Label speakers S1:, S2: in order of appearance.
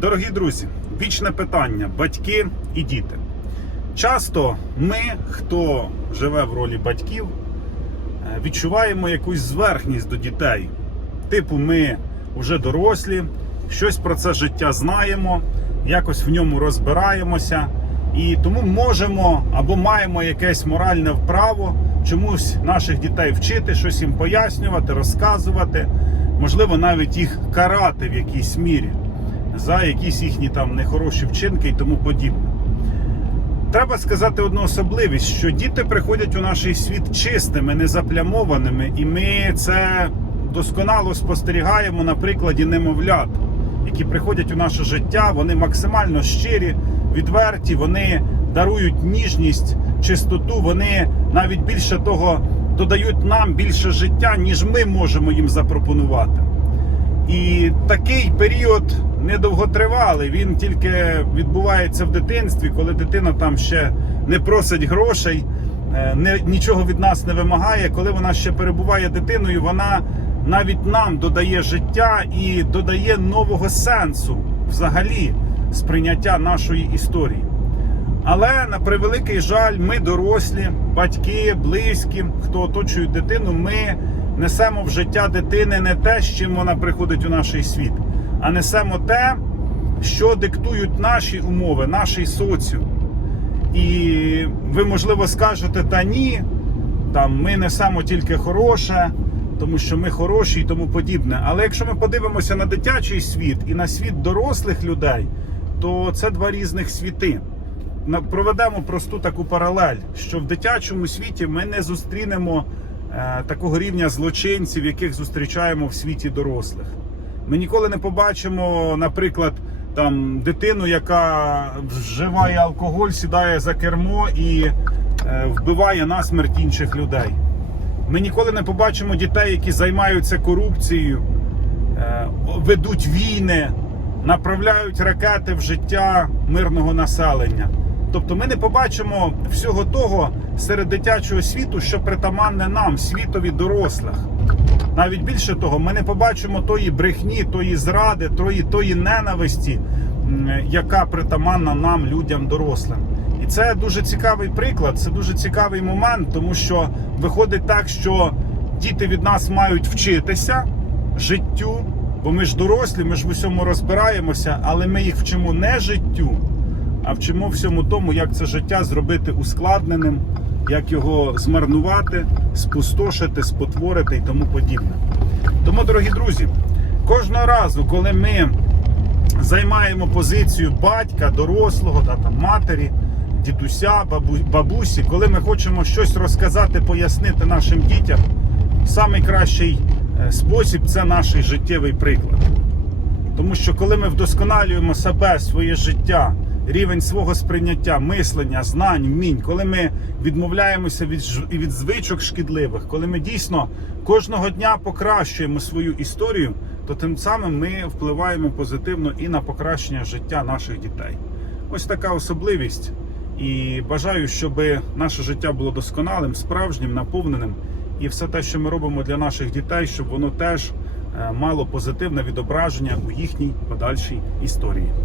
S1: Дорогі друзі, вічне питання: батьки і діти. Часто ми, хто живе в ролі батьків, е, відчуваємо якусь зверхність до дітей. Типу, ми вже дорослі, щось про це життя знаємо, якось в ньому розбираємося, і тому можемо або маємо якесь моральне вправо чомусь наших дітей вчити, щось їм пояснювати, розказувати, можливо, навіть їх карати в якійсь мірі за якісь їхні там нехороші вчинки і тому подібне. Треба сказати одну особливість, що діти приходять у наш світ чистими, незаплямованими, і ми це досконало спостерігаємо на прикладі немовлят, які приходять у наше життя. Вони максимально щирі, відверті, вони дарують ніжність, чистоту. Вони навіть більше того додають нам більше життя, ніж ми можемо їм запропонувати. І такий період недовготривалий. Він тільки відбувається в дитинстві, коли дитина там ще не просить грошей, е, не, нічого від нас не вимагає. Коли вона ще перебуває дитиною, вона навіть нам додає життя і додає нового сенсу взагалі сприйняття нашої історії. Але на превеликий жаль, ми дорослі, батьки, близькі, хто оточують дитину, ми несемо в життя дитини не те, з чим вона приходить у наш світ, а несемо те, що диктують наші умови, наш соціум. І ви, можливо, скажете, та ні, там ми несемо тільки хороше, тому що ми хороші і тому подібне. Але якщо ми подивимося на дитячий світ і на світ дорослих людей, то це два різних світи. Проведемо просту таку паралель, що в дитячому світі ми не зустрінемо такого рівня злочинців, яких зустрічаємо в світі дорослих. Ми ніколи не побачимо, наприклад, там дитину, яка вживає алкоголь, сідає за кермо і е, вбиває насмерть інших людей. Ми ніколи не побачимо дітей, які займаються корупцією, е, ведуть війни, направляють ракети в життя мирного населення. Тобто ми не побачимо всього того серед дитячого світу, що притаманне нам, світові дорослих. Навіть більше того, ми не побачимо тої брехні, тої зради, тої, тої ненависті, яка притаманна нам, людям дорослим. І це дуже цікавий приклад, це дуже цікавий момент, тому що виходить так, що діти від нас мають вчитися життю, бо ми ж дорослі, ми ж в усьому розбираємося, але ми їх вчимо не життю, а вчимо всьому тому, як це життя зробити ускладненим, як його змарнувати, спустошити, спотворити і тому подібне. Тому, дорогі друзі, кожного разу, коли ми займаємо позицію батька, дорослого, да, там, матері, дідуся, бабу, бабусі, коли ми хочемо щось розказати, пояснити нашим дітям, найкращий спосіб це наш життєвий приклад. Тому що коли ми вдосконалюємо себе, своє життя, рівень свого сприйняття, мислення, знань, вмінь, коли ми відмовляємося від, від звичок шкідливих, коли ми дійсно кожного дня покращуємо свою історію, то тим самим ми впливаємо позитивно і на покращення життя наших дітей. Ось така особливість. І бажаю, щоб наше життя було досконалим, справжнім, наповненим, і все те, що ми робимо для наших дітей, щоб воно теж е, мало позитивне відображення у їхній подальшій історії.